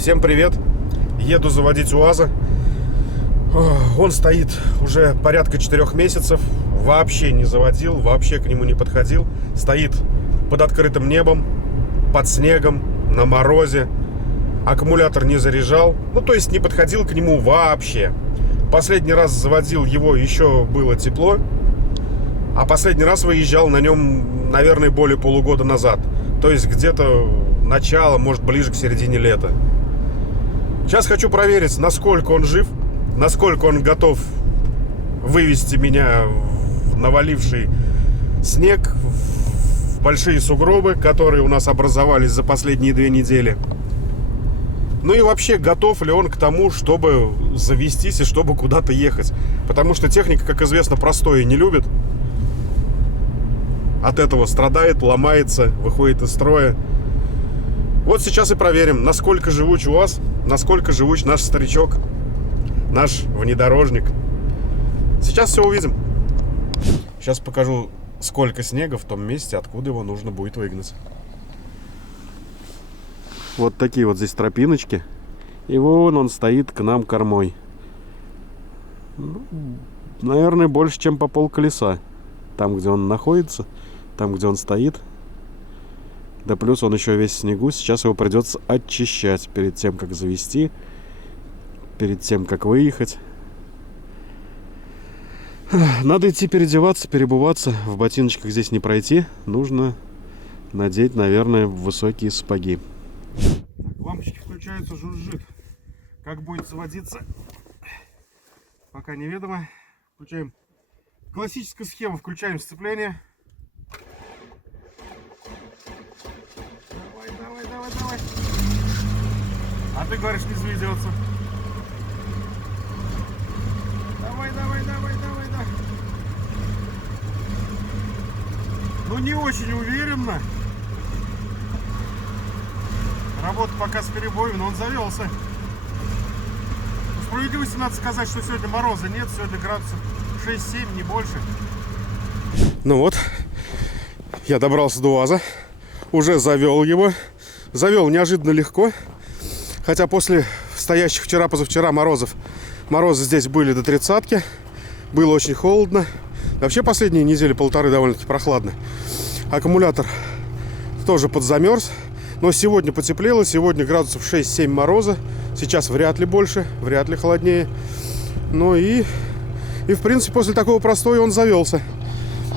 Всем привет! Еду заводить УАЗа. Он стоит уже порядка 4 месяцев. Вообще не заводил, вообще к нему не подходил. Стоит под открытым небом, под снегом, на морозе. Аккумулятор не заряжал. Ну, то есть не подходил к нему вообще. Последний раз заводил его, еще было тепло. А последний раз выезжал на нем, наверное, более полугода назад. То есть где-то начало, может, ближе к середине лета. Сейчас хочу проверить, насколько он жив, насколько он готов вывести меня в наваливший снег, в большие сугробы, которые у нас образовались за последние 2 недели. Ну и вообще, готов ли он к тому, чтобы завестись и чтобы куда-то ехать. Потому что техника, как известно, простое не любит. От этого страдает, ломается, выходит из строя. Вот сейчас и проверим, насколько живуч УАЗ, насколько живуч наш старичок, наш внедорожник. Сейчас все увидим. Сейчас покажу, сколько снега в том месте, откуда его нужно будет выгнать. Вот такие вот здесь тропиночки. И вон он стоит к нам кормой. Ну, наверное, больше, чем по полколеса. Там, где он находится, там, где он стоит. Да плюс он еще весь в снегу. Сейчас его придется очищать перед тем, как завести, перед тем, как выехать. Надо идти переодеваться, перебываться. В ботиночках здесь не пройти. Нужно надеть, наверное, высокие сапоги. Лампочки включаются, жужжит. Как будет заводиться, пока неведомо. Включаем классическую схему. Включаем сцепление. Давай. А ты говоришь, не заведется. Давай. Ну, не очень уверенно. Работа пока с перебоем, но он завелся. По справедливости надо сказать, что сегодня мороза нет. Сегодня градусов 6-7, не больше. Ну вот, я добрался до УАЗа. Уже завел его. Завел неожиданно легко. Хотя после стоящих вчера-позавчера морозы здесь были до 30-ки. Было очень холодно. Вообще последние недели полторы довольно-таки прохладно. Аккумулятор тоже подзамерз. Но сегодня потеплело. Сегодня градусов 6-7 мороза. Сейчас вряд ли больше, вряд ли холоднее. Ну и в принципе после такого простоя он завелся.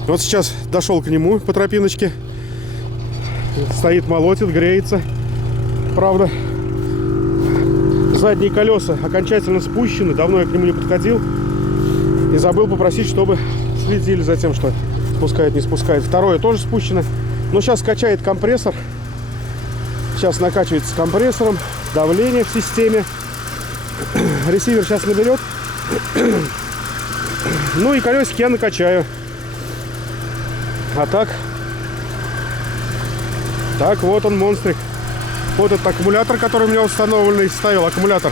Вот сейчас дошел к нему по тропиночке. Стоит, молотит, греется. Правда, задние колеса окончательно спущены. Давно я к нему не подходил. И забыл попросить, чтобы следили за тем, что спускает, не спускает. Второе тоже спущено. Но сейчас качает компрессор. Сейчас накачивается с компрессором. Давление в системе. Ресивер сейчас наберет. Ну и колесики я накачаю. А так вот он, монстрик. Вот этот аккумулятор, который у меня установленный. Ставил аккумулятор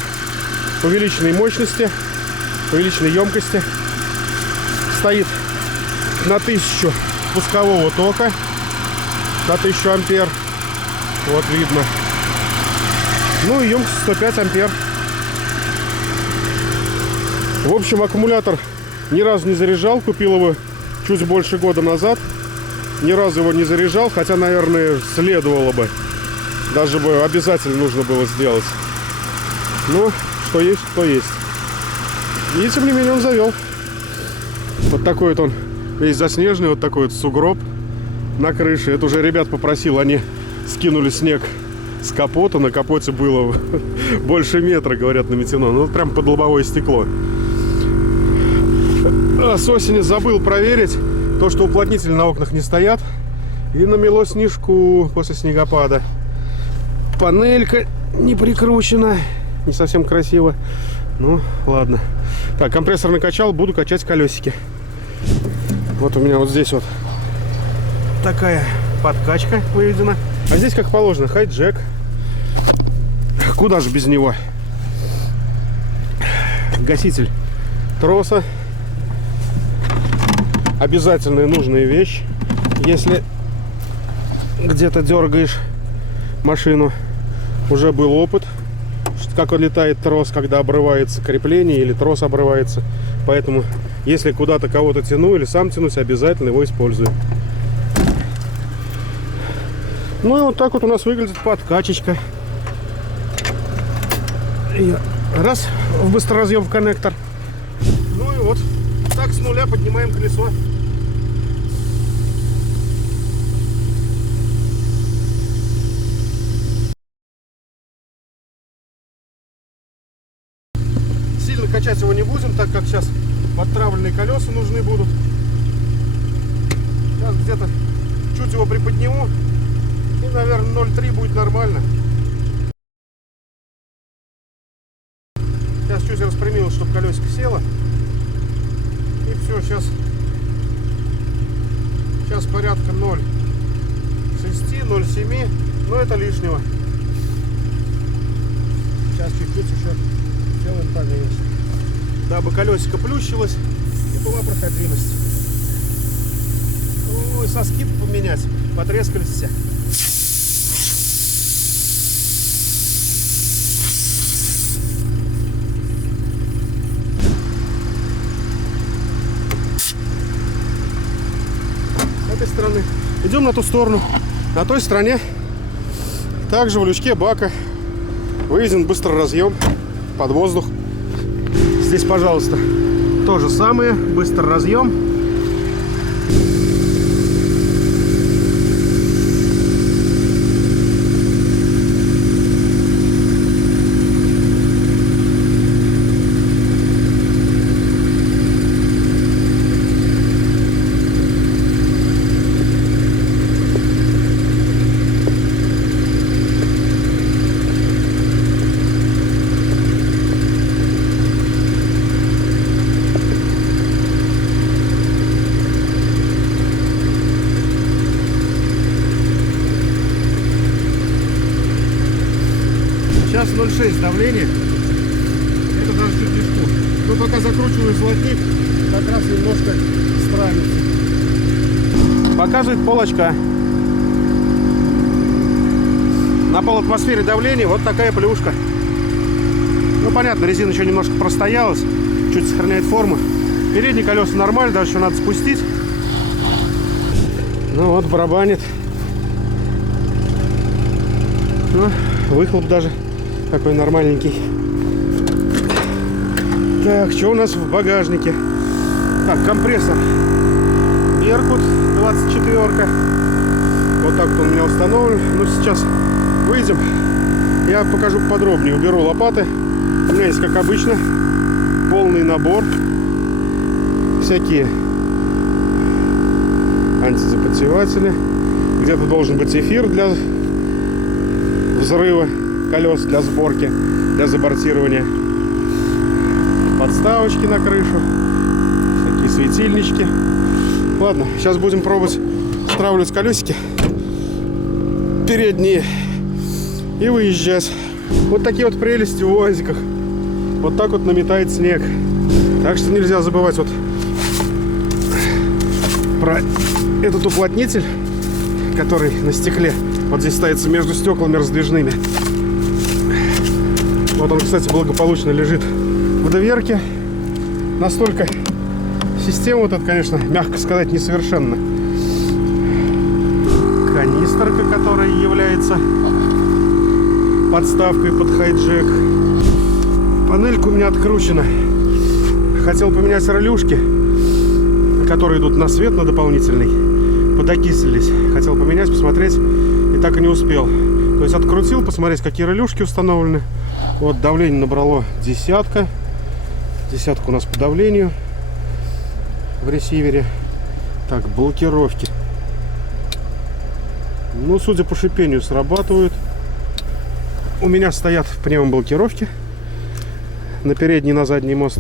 увеличенной мощности, увеличенной емкости. Стоит на 1000 пускового тока, на 1000 ампер. Вот видно. Ну и емкость 105 ампер. В общем, аккумулятор ни разу не заряжал. Купил его чуть больше года назад. Ни разу его не заряжал, хотя, наверное, следовало бы. Даже бы обязательно нужно было сделать. Ну, что есть, то есть. И тем не менее он завел. Вот такой вот он весь заснеженный, вот такой вот сугроб на крыше. Это уже ребят попросил, они скинули снег с капота. На капоте было больше метра, говорят, наметено. Ну, прям под лобовое стекло. С осени забыл проверить то, что уплотнители на окнах не стоят. И намело снежку после снегопада. Панелька не прикручена. Не совсем красиво. Ну, ладно. Так, компрессор накачал. Буду качать колесики. Вот у меня вот здесь вот такая подкачка выведена. А здесь, как положено, хайджек. Куда же без него? Гаситель троса. Обязательная нужная вещь. Если где-то дергаешь машину. Уже был опыт. как летает трос, когда обрывается крепление или трос обрывается. Поэтому, если куда-то кого-то тяну или сам тянусь, обязательно его использую. Ну и вот так вот у нас выглядит подкачечка. И раз, в быстроразъем коннектор. Ну и вот так с нуля поднимаем колесо. Сильно качать его не будем, так как сейчас подтравленные колеса нужны будут. Сейчас где-то чуть его приподниму. И, наверное, 0,3 будет нормально. Сейчас чуть распрямилось, чтобы колесико село. И все, сейчас порядка 0,6, 0,7. Но это лишнего. Сейчас чуть-чуть еще сделаем поменьше, дабы колесико плющилось и была проходимость. Ой, соски поменять, потрескались все. С этой стороны идем на ту сторону. На той стороне также в лючке бака выведен быстроразъем под воздух. Здесь, пожалуйста, то же самое, быстроразъем. Сейчас 0,6 давление. Это даже чуть легко. Но пока закручиваю золотник, как раз немножко странится. Показывает полочка. На полатмосфере давления вот такая плюшка. Ну понятно, резина еще немножко простоялась. Чуть сохраняет форму. Передние колеса нормально, даже еще надо спустить. Ну вот, барабанит. Ну, выхлоп даже такой нормальненький. Так, что у нас в багажнике? Так, компрессор Беркут 24-ка. Вот так вот он у меня установлен. Ну, сейчас выйдем. Я покажу подробнее. Уберу лопаты. У меня есть, как обычно, полный набор. Всякие антизапотеватели. Где-то должен быть эфир для взрыва колес, для сборки, для забортирования. Подставочки на крышу. Всякие светильнички. Ладно, сейчас будем пробовать стравливать колесики передние и выезжать. Вот такие вот прелести в УАЗиках. Вот так вот наметает снег. Так что нельзя забывать вот про этот уплотнитель, который на стекле вот здесь ставится между стеклами раздвижными. Вот он, кстати, благополучно лежит в дверке. Настолько система вот эта, конечно, мягко сказать, несовершенна. Канистрка, которая является подставкой под хайджек. Панелька у меня откручена. Хотел поменять ролюшки, которые идут на свет, на дополнительный. Подокислились. Хотел поменять, посмотреть, и так и не успел. То есть открутил, посмотреть, какие ролюшки установлены. Вот давление набрало 10. 10 у нас по давлению в ресивере. Так, блокировки. Ну, судя по шипению, срабатывают. У меня стоят пневмоблокировки на передний и на задний мост.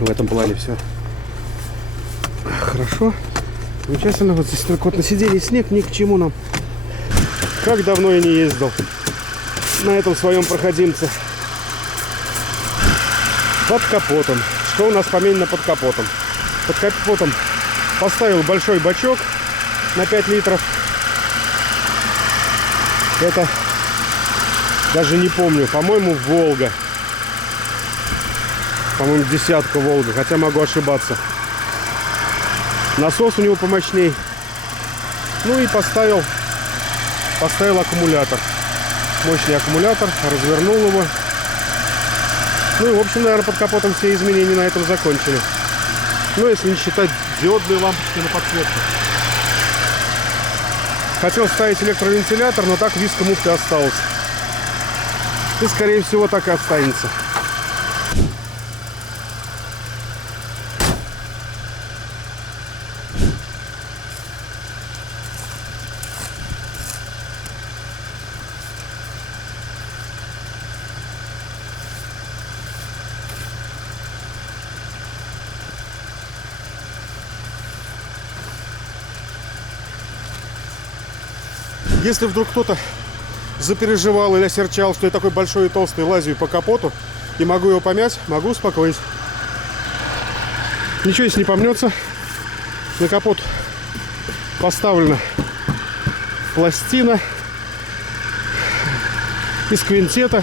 В этом плане все хорошо. Замечательно. Вот здесь только вот на сиденье снег, ни к чему нам. Как давно я не ездил на этом своем проходимце. Под капотом. Что у нас поменено под капотом? Под капотом поставил большой бачок на 5 литров. Это Даже не помню. По-моему, Волга. По-моему, 10-ка Волга. Хотя могу ошибаться. Насос у него помощней. Ну и поставил аккумулятор. Мощный аккумулятор. Развернул его. Ну и, в общем, наверное, под капотом все изменения на этом закончили. Ну, если не считать диодные лампочки на подсветку. Хотел ставить электровентилятор, но так виска муфты осталось. И, скорее всего, так и останется. Если вдруг кто-то запереживал или осерчал, что я такой большой и толстый лазю по капоту и могу его помять, могу успокоить. Ничего здесь не помнется. На капот поставлена пластина из квинтета,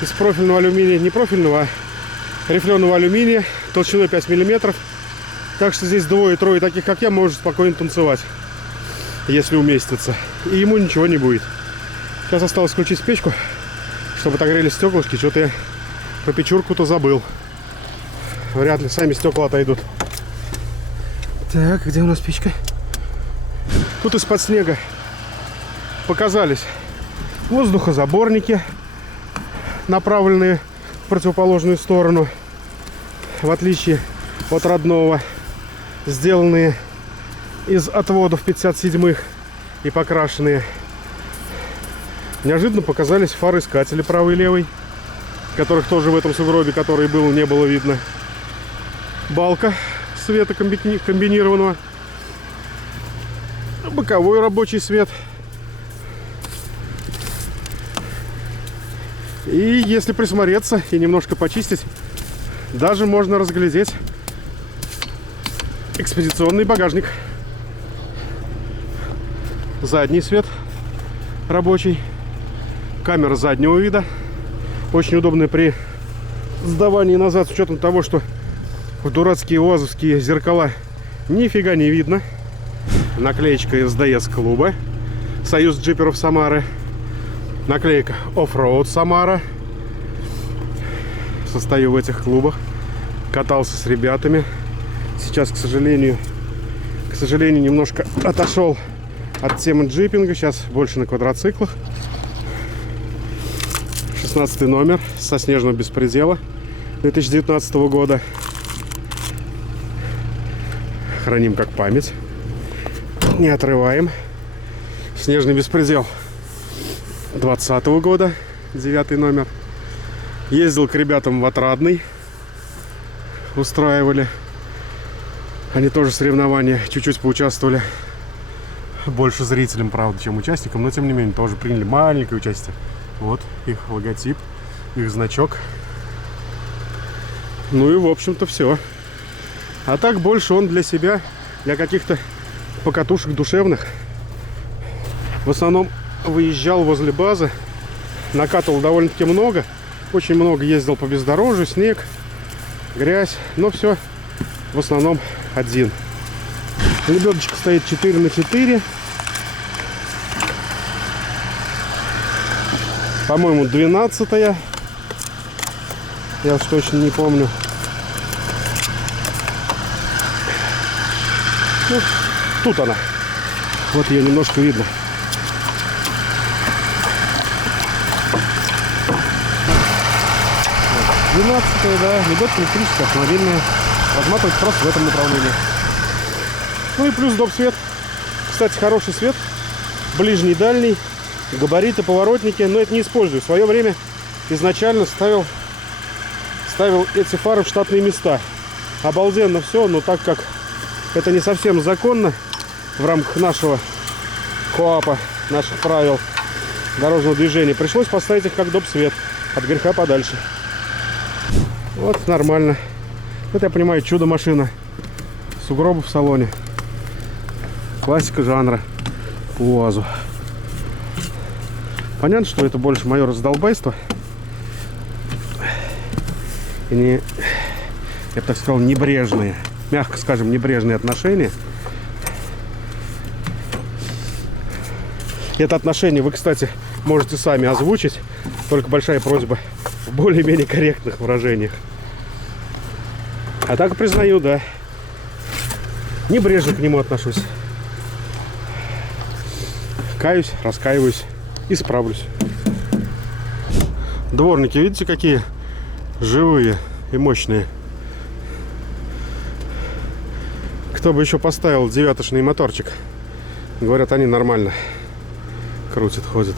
из профильного алюминия, не профильного, а рифленого алюминия, толщиной 5 мм. Так что здесь двое-трое таких, как я, может спокойно танцевать, если уместится. И ему ничего не будет. Сейчас осталось включить печку, чтобы отогрелись стеклышки. Что-то я про печурку-то забыл. Вряд ли сами стекла отойдут. Так, где у нас печка? Тут из-под снега показались воздухозаборники, направленные в противоположную сторону, в отличие от родного, сделанные из отводов 57-х и покрашенные. Неожиданно показались фары-искатели правый и левый, которых тоже в этом сугробе, который был, не было видно. Балка света комбинированного, боковой рабочий свет. И если присмотреться и немножко почистить, даже можно разглядеть экспедиционный багажник. Задний свет рабочий. Камера заднего вида. Очень удобная при сдавании назад, с учетом того, что в дурацкие УАЗовские зеркала нифига не видно. Наклеечка СДС клуба. Союз джиперов Самары. Наклейка Offroad Самара. Состою в этих клубах. Катался с ребятами. Сейчас, к сожалению, немножко отошел от темы джипинга. Сейчас больше на квадроциклах. 16 номер со снежного беспредела 2019 года. Храним как память. Не отрываем. Снежный беспредел 2020 года. 9 номер. Ездил к ребятам в Отрадный. Устраивали. Они тоже соревнования чуть-чуть поучаствовали. Больше зрителям, правда, чем участникам. Но, тем не менее, тоже приняли маленькое участие. Вот их логотип, их значок. Ну и, в общем-то, все. А так больше он для себя, для каких-то покатушек душевных. В основном выезжал возле базы. Накатывал довольно-таки много. Очень много ездил по бездорожью, снег, грязь. Но все в основном один. Лебедочка стоит 4×4. По-моему, 12-я. Я уж точно не помню. Ну, тут она. Вот ее немножко видно. Вот. 12-я, да. Лебедка электрическая, автомобильная. Разматывать просто в этом направлении. Ну и плюс доп. Свет. Кстати, хороший свет. Ближний, дальний. Габариты, поворотники. Но это не использую. В свое время изначально ставил эти фары в штатные места. Обалденно все, но так как это не совсем законно в рамках нашего КоАПа, наших правил дорожного движения, пришлось поставить их как доп. Свет. От греха подальше. Вот нормально. Это, я понимаю, чудо-машина. Сугробы в салоне. Классика жанра по УАЗу. Понятно, что это больше мое раздолбайство. И не, я бы так сказал, небрежные, мягко скажем, небрежные отношения. Это отношение вы, кстати, можете сами озвучить. Только большая просьба в более-менее корректных выражениях. А так признаю, да. Небрежно к нему отношусь. Каюсь, раскаиваюсь, исправлюсь. Дворники, видите, какие живые и мощные. Кто бы еще поставил девяточный моторчик. Говорят, они нормально крутят, ходят.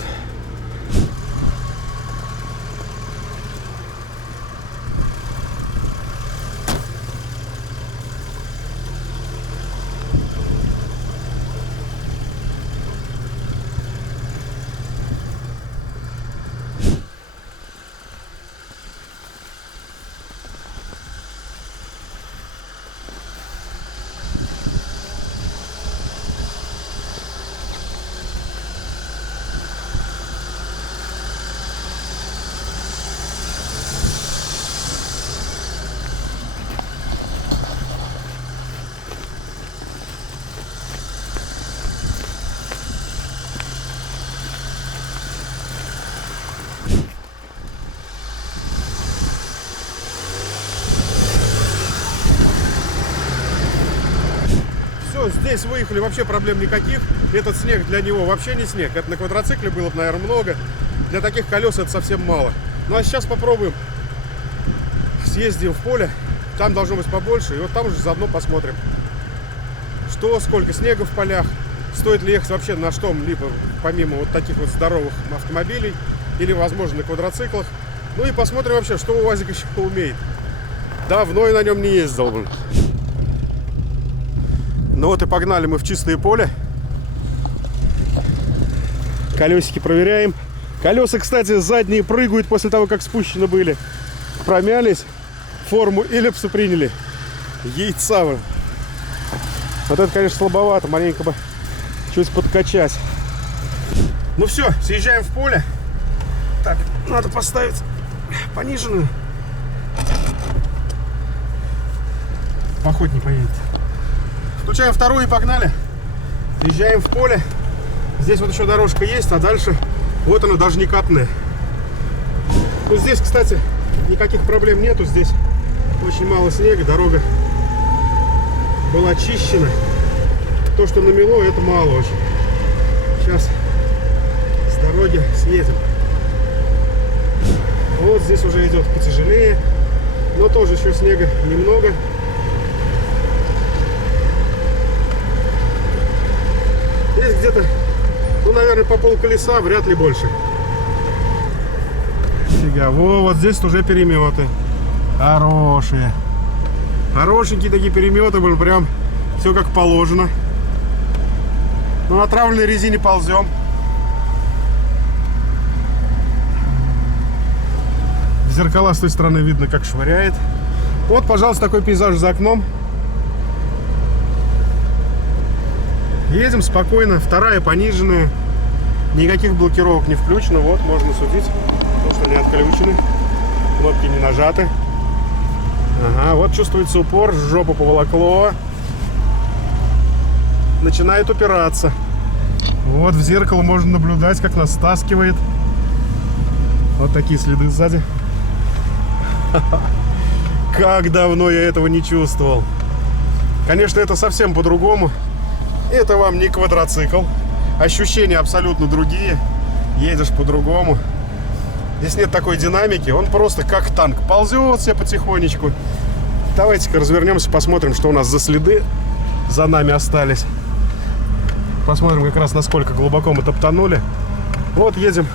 Здесь выехали, вообще проблем никаких. Этот снег для него вообще не снег. Это на квадроцикле было бы, наверное, много. Для таких колес это совсем мало. Ну а сейчас попробуем. Съездим в поле. Там должно быть побольше. И вот там уже заодно посмотрим, что, сколько снега в полях. Стоит ли ехать вообще на что-либо, помимо вот таких вот здоровых автомобилей. Или, возможно, на квадроциклах. Ну и посмотрим вообще, что УАЗик еще умеет. Давно я на нем не ездил. Ну вот и погнали мы в чистое поле. Колесики проверяем. Колеса, кстати, задние прыгают после того, как спущены были. Промялись, форму эллипса приняли. Яйца. Вот это, конечно, слабовато. Маленько бы чуть подкачать. Ну все, съезжаем в поле. Так, надо поставить пониженную. Поход не поедет. Включаем вторую и погнали. Съезжаем в поле. Здесь вот еще дорожка есть, а дальше вот она, даже не катная. Ну, здесь, кстати, никаких проблем нету. Здесь очень мало снега, дорога была очищена. То, что намело, это мало очень. Сейчас с дороги съедем. Вот здесь уже идет потяжелее, но тоже еще снега немного. Здесь где-то, ну, наверное, по полколеса, вряд ли больше. Фига. Во, вот здесь уже переметы. Хорошие. Хорошенькие такие переметы были, прям все как положено. Ну, на травленной резине ползем. В зеркала с той стороны видно, как швыряет. Вот, пожалуйста, такой пейзаж за окном. Едем спокойно, вторая пониженная, никаких блокировок не включено, вот, можно судить, потому что они отключены, кнопки не нажаты. Ага, вот чувствуется упор, жопу поволокло, начинает упираться. Вот в зеркало можно наблюдать, как нас стаскивает. Вот такие следы сзади. Как давно я этого не чувствовал. Конечно, это совсем по-другому. Это вам не квадроцикл. Ощущения абсолютно другие. Едешь по-другому. Здесь нет такой динамики. Он просто как танк ползет себе потихонечку. Давайте-ка развернемся, посмотрим, что у нас за следы за нами остались. Посмотрим как раз, насколько глубоко мы топтанули. Вот едем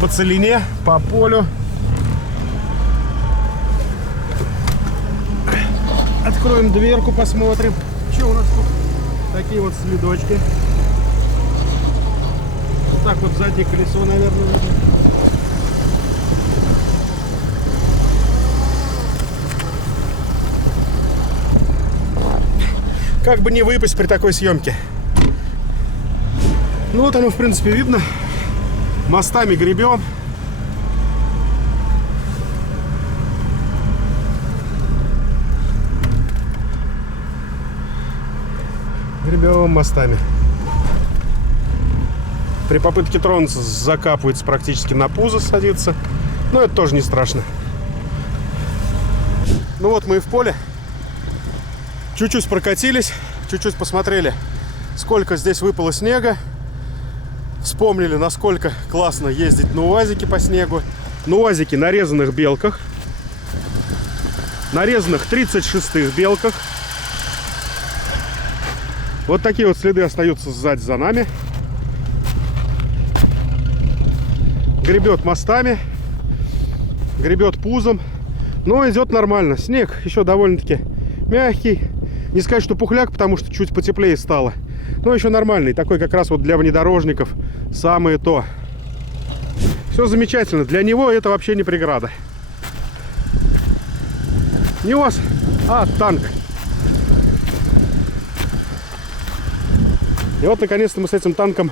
по целине, по полю. Откроем дверку, посмотрим, что у нас тут. Такие вот следочки. Вот так вот заднее колесо, наверное, видно. Как бы не выпасть при такой съемке. Ну вот оно, в принципе, видно. Мостами гребем. Гребем мостами. При попытке тронуться закапывается практически на пузо, садится. Но это тоже не страшно. Ну вот мы и в поле. Чуть-чуть прокатились, чуть-чуть посмотрели, сколько здесь выпало снега. Вспомнили, насколько классно ездить на УАЗике по снегу. На УАЗике нарезанных белках. Нарезанных 36-х белках. Вот такие вот следы остаются сзади за нами. Гребет мостами. Гребет пузом. Но идет нормально. Снег еще довольно-таки мягкий. Не сказать, что пухляк, потому что чуть потеплее стало. Но еще нормальный. Такой как раз вот для внедорожников самое то. Все замечательно. Для него это вообще не преграда. Не УАЗ, а танк. И вот наконец-то мы с этим танком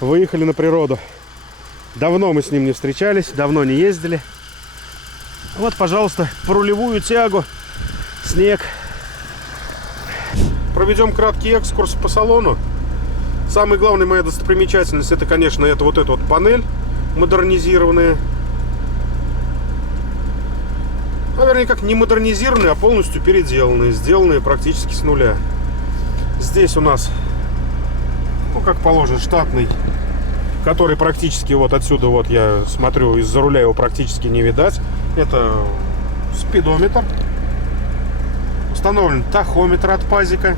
выехали на природу. Давно мы с ним не встречались, давно не ездили. Вот, пожалуйста, по рулевую тягу. Снег. Проведем краткий экскурс по салону. Самая главная моя достопримечательность, это, конечно, это вот эта вот панель модернизированная. А вернее, как не модернизированная, а полностью переделанная, сделанная практически с нуля. Здесь у нас, ну, как положено, штатный, который практически вот отсюда, вот я смотрю, из-за руля его практически не видать. Это спидометр. Установлен тахометр от пазика.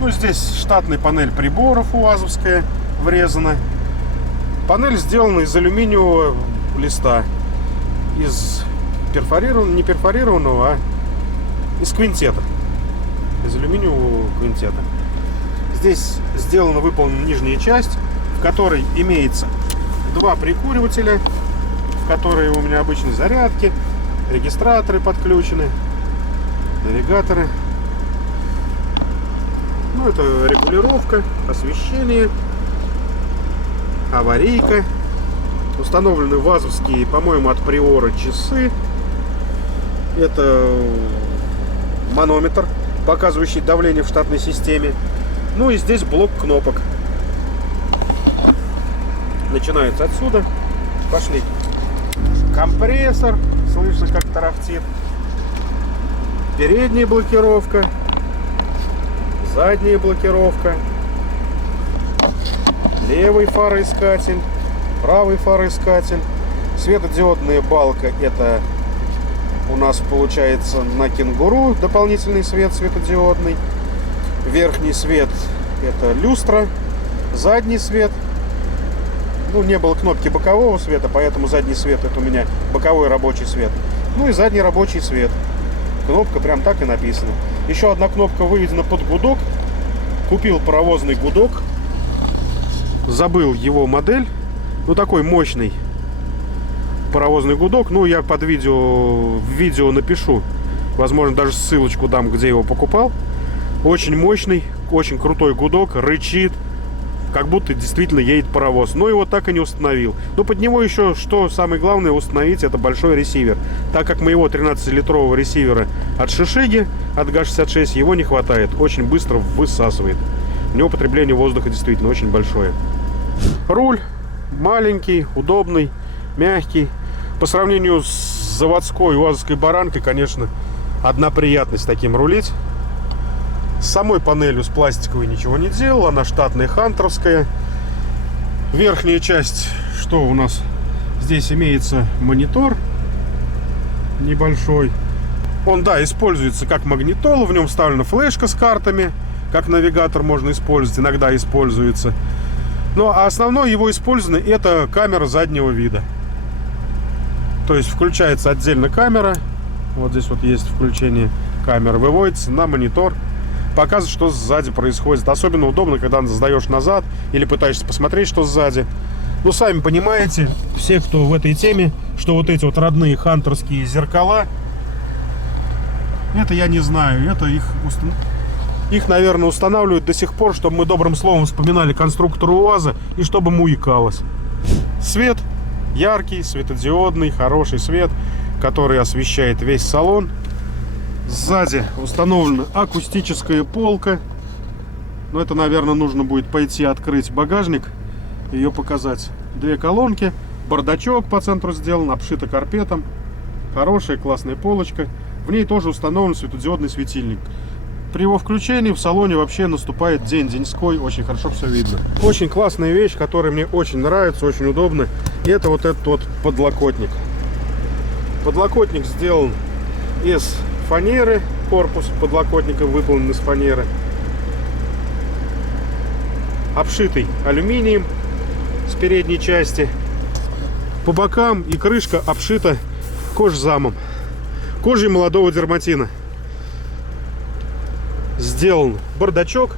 Ну, здесь штатная панель приборов УАЗовская врезана. Панель сделана из алюминиевого листа. Из перфорированного, не перфорированного, а из квинтета. Из алюминиевого квинтета. Здесь выполнена нижняя часть, в которой имеется два прикуривателя, в которые у меня обычные зарядки, регистраторы подключены, навигаторы. Ну, это регулировка, освещение, аварийка. Установлены вазовские, по-моему, от Приора часы. Это манометр, показывающий давление в штатной системе. Ну и здесь блок кнопок. Начинается отсюда. Пошли. Компрессор. Слышно, как тарахтит. Передняя блокировка. Задняя блокировка. Левый фароискатель. Правый фароискатель. Светодиодная балка. Это у нас получается на кенгуру. Дополнительный свет светодиодный. Верхний свет это люстра. Задний свет. Ну, не было кнопки бокового света, поэтому задний свет это у меня боковой рабочий свет. Ну и задний рабочий свет. Кнопка прям так и написана. Еще одна кнопка выведена под гудок. Купил паровозный гудок. Забыл его модель. Ну, такой мощный паровозный гудок. Ну, я под в видео напишу. Возможно, даже ссылочку дам, где его покупал. Очень мощный, очень крутой гудок. Рычит. Как будто действительно едет паровоз. Но его так и не установил. Но под него еще, что самое главное установить, это большой ресивер. Так как моего 13-литрового ресивера от Шишиги, от ГА-66, его не хватает. Очень быстро высасывает. У него потребление воздуха действительно очень большое. Руль маленький, удобный, мягкий. По сравнению с заводской УАЗовской баранкой, конечно, одна приятность таким рулить. С самой панелью, с пластиковой, ничего не делал. Она штатная хантеровская. Верхняя часть, что у нас? Здесь имеется монитор небольшой. Он, да, используется как магнитола. В нем вставлена флешка с картами. Как навигатор можно использовать. Иногда используется. Ну, а основное его использование — это камера заднего вида. То есть включается отдельно камера. Вот здесь вот есть включение камеры. Выводится на монитор. Показывает, что сзади происходит. Особенно удобно, когда сдаешь назад или пытаешься посмотреть, что сзади. Ну, сами понимаете, все, кто в этой теме, что вот эти вот родные хантерские зеркала, это я не знаю. Это их, наверное, устанавливают до сих пор, чтобы мы добрым словом вспоминали конструктора УАЗа и чтобы маякалось. Свет яркий, светодиодный, хороший свет, который освещает весь салон. Сзади установлена акустическая полка. Но это, наверное, нужно будет пойти открыть багажник, ее показать. Две колонки, бардачок по центру сделан, обшито карпетом. Хорошая, классная полочка. В ней тоже установлен светодиодный светильник. При его включении в салоне вообще наступает день деньской, очень хорошо все видно. Очень классная вещь, которая мне очень нравится, очень удобно. И это вот этот вот подлокотник. Подлокотник сделан из фанеры, корпус подлокотника выполнен из фанеры. Обшитый алюминием с передней части. По бокам и крышка обшита кожзамом. Кожей молодого дерматина. Сделан бардачок,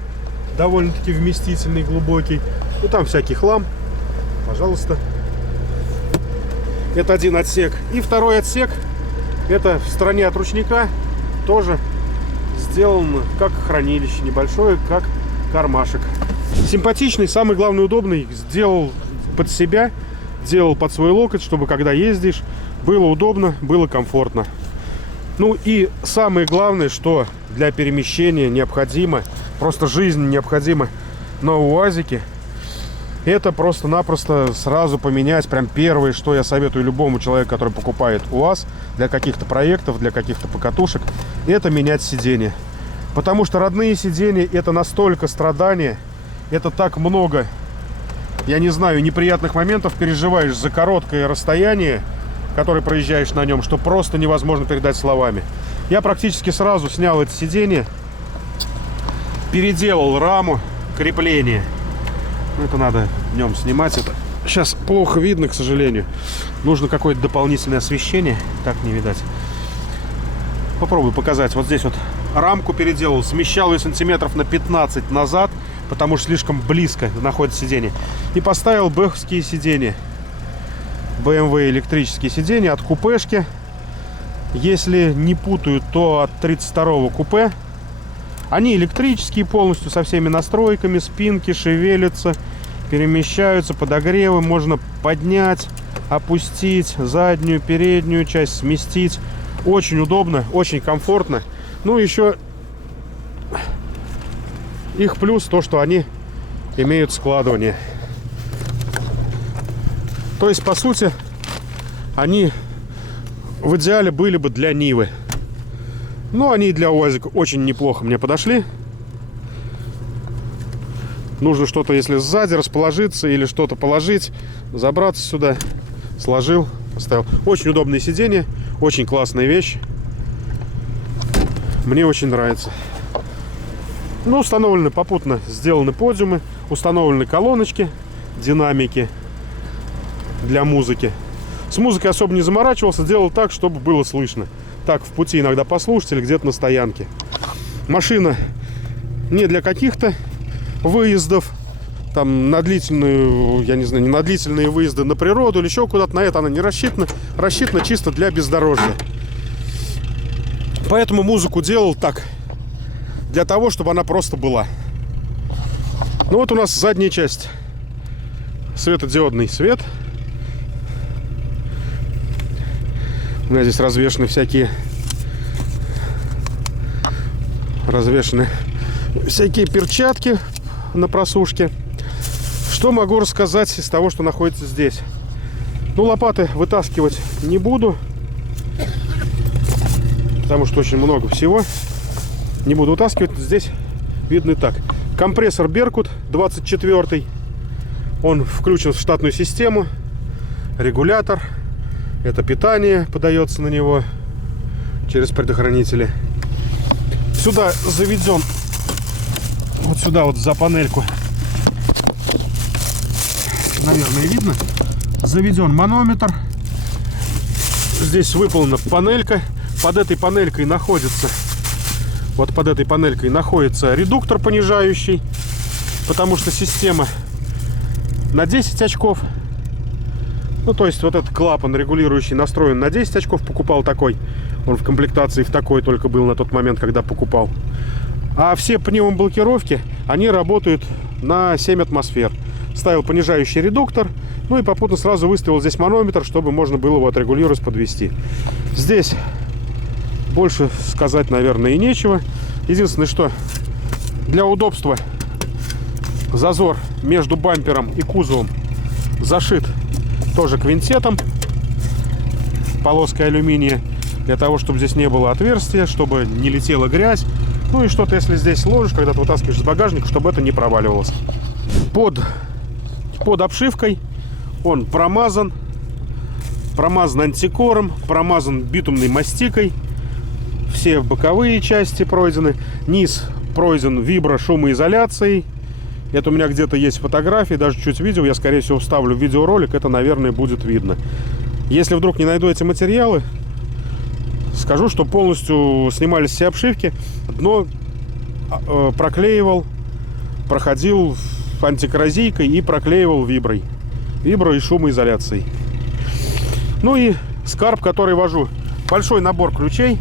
довольно-таки вместительный, глубокий. Ну там всякий хлам. Пожалуйста. Это один отсек. И второй отсек, это в стороне от ручника, тоже сделан как хранилище небольшое, как кармашек. Симпатичный, самый главный удобный. Сделал под себя, делал под свой локоть, чтобы когда ездишь, было удобно, было комфортно. Ну и самое главное, что для перемещения необходимо, просто жизнь необходима на УАЗике, это просто-напросто сразу поменять. Прям первое, что я советую любому человеку, который покупает УАЗ для каких-то проектов, для каких-то покатушек, это менять сиденья. Потому что родные сиденья — это настолько страдания, это так много, я не знаю, неприятных моментов переживаешь за короткое расстояние, который проезжаешь на нем, что просто невозможно передать словами. Я практически сразу снял это сиденье, переделал раму, крепление. Ну, это надо днем снимать. Это сейчас плохо видно, к сожалению. Нужно какое-то дополнительное освещение. Так не видать. Попробую показать. Вот здесь вот рамку переделал. Смещал ее сантиметров на 15 назад, потому что слишком близко находится сиденье. И поставил бэховские сиденья. BMW электрические сиденья от купешки. Если не путаю, то от 32-го купе. Они электрические полностью, со всеми настройками. Спинки шевелятся, перемещаются, подогревы. Можно поднять, опустить заднюю, переднюю часть, сместить. Очень удобно, очень комфортно. Ну, еще их плюс то, что они имеют складывание. То есть, по сути, они в идеале были бы для Нивы. Но они для УАЗика очень неплохо мне подошли. Нужно что-то, если сзади расположиться или что-то положить, забраться сюда. Сложил, поставил. Очень удобные сиденья, очень классная вещь. Мне очень нравится. Ну, установлены попутно, сделаны подиумы, установлены колоночки, динамики для музыки. С музыкой особо не заморачивался, делал так, чтобы было слышно. Так, в пути иногда послушать или где-то на стоянке. Машина не для каких-то выездов, там, на длительную, я не знаю, не на длительные выезды на природу или еще куда-то. На это она не рассчитана. Рассчитана чисто для бездорожья. Поэтому музыку делал так, для того, чтобы она просто была. Ну вот у нас задняя часть. Светодиодный свет. У меня здесь развешаны всякие перчатки на просушке. Что могу рассказать из того, что находится здесь? Ну, лопаты вытаскивать не буду, потому что очень много всего. Не буду вытаскивать. Здесь видно и так. Компрессор Беркут 24. Он включен в штатную систему. Регулятор. Это питание подается на него через предохранители. Сюда заведен, вот сюда вот за панельку, наверное, видно, заведен манометр. Здесь выполнена панелька. Под этой панелькой находится, вот под этой панелькой находится редуктор понижающий, потому что система на 10 очков. Ну, то есть вот этот клапан регулирующий настроен на 10 очков. Покупал такой. Он в комплектации в такой только был на тот момент, когда покупал. А все пневмоблокировки, они работают на 7 атмосфер. Ставил понижающий редуктор. Ну и попутно сразу выставил здесь манометр, чтобы можно было его отрегулировать, подвести. Здесь больше сказать, наверное, и нечего. Единственное, что для удобства зазор между бампером и кузовом зашит тоже квинтетом, полоской алюминия, для того, чтобы здесь не было отверстия, чтобы не летела грязь. Ну и что-то, если здесь ложишь, когда ты вытаскиваешь из багажника, чтобы это не проваливалось. Под обшивкой он промазан антикором, промазан битумной мастикой. Все боковые части пройдены. Низ пройден вибро-шумоизоляцией. Это у меня где-то есть фотографии, даже чуть видео. Я, скорее всего, вставлю в видеоролик. Это, наверное, будет видно. Если вдруг не найду эти материалы, скажу, что полностью снимались все обшивки. Дно проклеивал, проходил антикоррозийкой и проклеивал вибро и шумоизоляцией. Ну и скарб, который вожу. Большой набор ключей.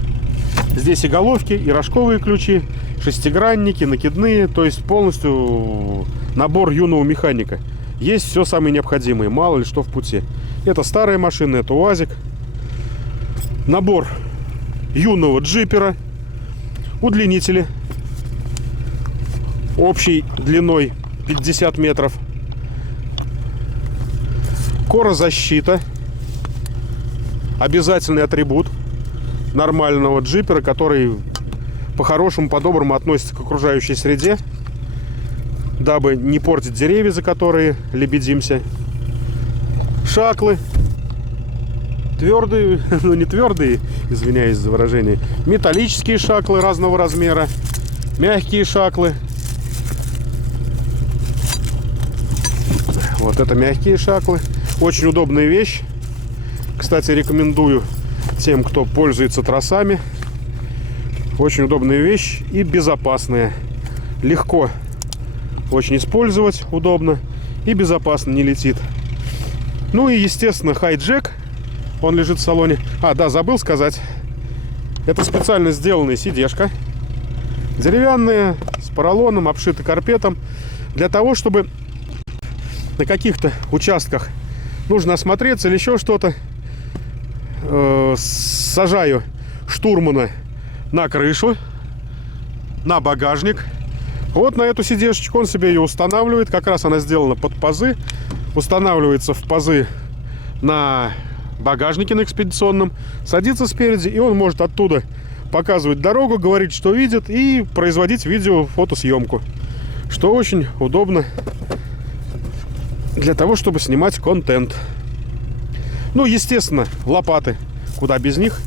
Здесь и головки, и рожковые ключи, шестигранники, накидные. То есть полностью набор юного механика. Есть все самое необходимое, мало ли что в пути. Это старая машина, это УАЗик. Набор юного джипера. Удлинители общей длиной 50 метров. Корозащита. Обязательный атрибут нормального джипера, который по-хорошему, по-доброму относится к окружающей среде, дабы не портить деревья, за которые лебедимся. Шаклы. Твердые, ну не твердые, извиняюсь за выражение. Металлические шаклы разного размера. Мягкие шаклы. Вот это мягкие шаклы. Очень удобная вещь. Кстати, рекомендую тем, кто пользуется тросами. Очень удобная вещь и безопасная. Легко очень использовать, удобно и безопасно, не летит. Ну и, естественно, хайджек. Он лежит в салоне. А, да, забыл сказать. Это специально сделанная сидешка. Деревянная, с поролоном, обшита карпетом. Для того, чтобы на каких-то участках нужно осмотреться или еще что-то. Сажаю штурмана на крышу, на багажник. Вот на эту сидешечку он себе ее устанавливает. Как раз она сделана под пазы. Устанавливается в пазы на багажнике на экспедиционном. Садится спереди, и он может оттуда показывать дорогу, говорить, что видит, и производить видео-фотосъемку. Что очень удобно для того, чтобы снимать контент. Ну, естественно, лопаты. Куда без них.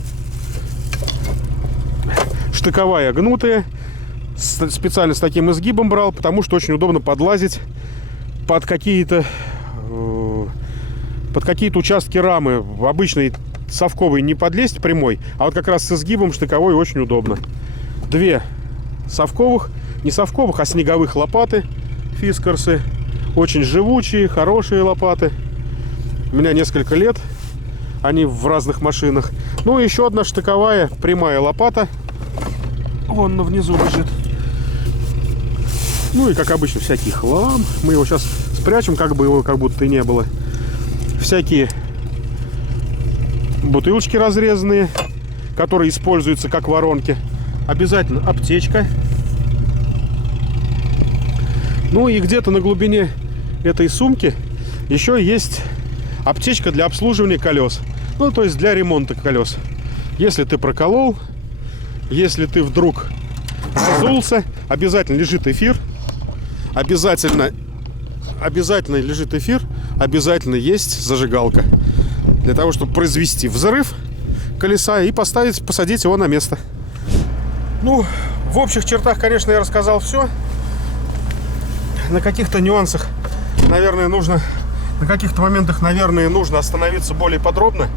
Штыковая гнутая. Специально с таким изгибом брал, потому что очень удобно подлазить под какие-то участки рамы. В обычной совковой не подлезть прямой, а вот как раз с изгибом штыковой очень удобно. Две совковых, не совковых, а снеговых лопаты Фискарсы. Очень живучие, хорошие лопаты. У меня несколько лет они в разных машинах. Ну и еще одна штыковая прямая лопата. Вон внизу лежит. Ну и как обычно всякий хлам. Мы его сейчас спрячем, как бы его как будто и не было. Всякие бутылочки разрезанные, которые используются как воронки. Обязательно аптечка. Ну и где-то на глубине этой сумки еще есть аптечка для обслуживания колес. Ну, то есть для ремонта колес. Если ты проколол, если ты вдруг разулся, обязательно лежит эфир. Обязательно лежит эфир. Обязательно есть зажигалка. Для того, чтобы произвести взрыв колеса и посадить его на место. Ну, в общих чертах, конечно, я рассказал все. На каких-то нюансах, наверное, на каких-то моментах, наверное, нужно остановиться более подробно.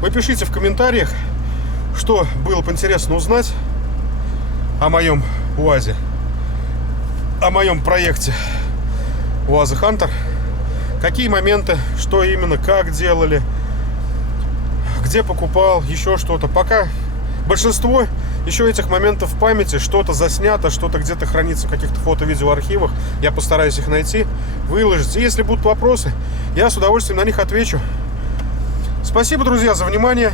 Вы пишите в комментариях, что было бы интересно узнать о моем УАЗе, о моем проекте УАЗа Хантер. Какие моменты, что именно, как делали, где покупал, еще что-то. Пока большинство еще этих моментов в памяти. Что-то заснято, что-то где-то хранится в каких-то фото-видеоархивах. Я постараюсь их найти, выложить. И если будут вопросы, я с удовольствием на них отвечу. Спасибо, друзья, за внимание.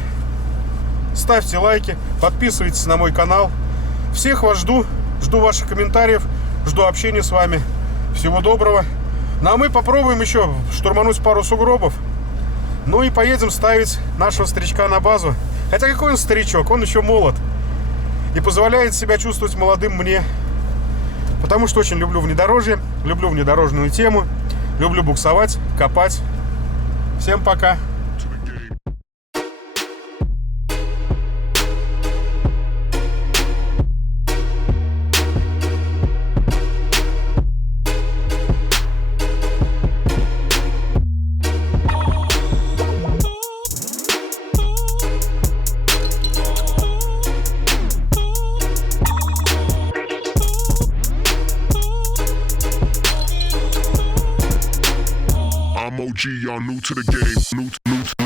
Ставьте лайки, подписывайтесь на мой канал. Всех вас жду. Жду ваших комментариев. Жду общения с вами. Всего доброго. Ну а мы попробуем еще штурмануть пару сугробов. Ну и поедем ставить нашего старичка на базу. Хотя какой он старичок, он еще молод. И позволяет себя чувствовать молодым мне. Потому что очень люблю внедорожье, люблю внедорожную тему, люблю буксовать, копать. Всем пока. I'm OG, y'all new to the game. New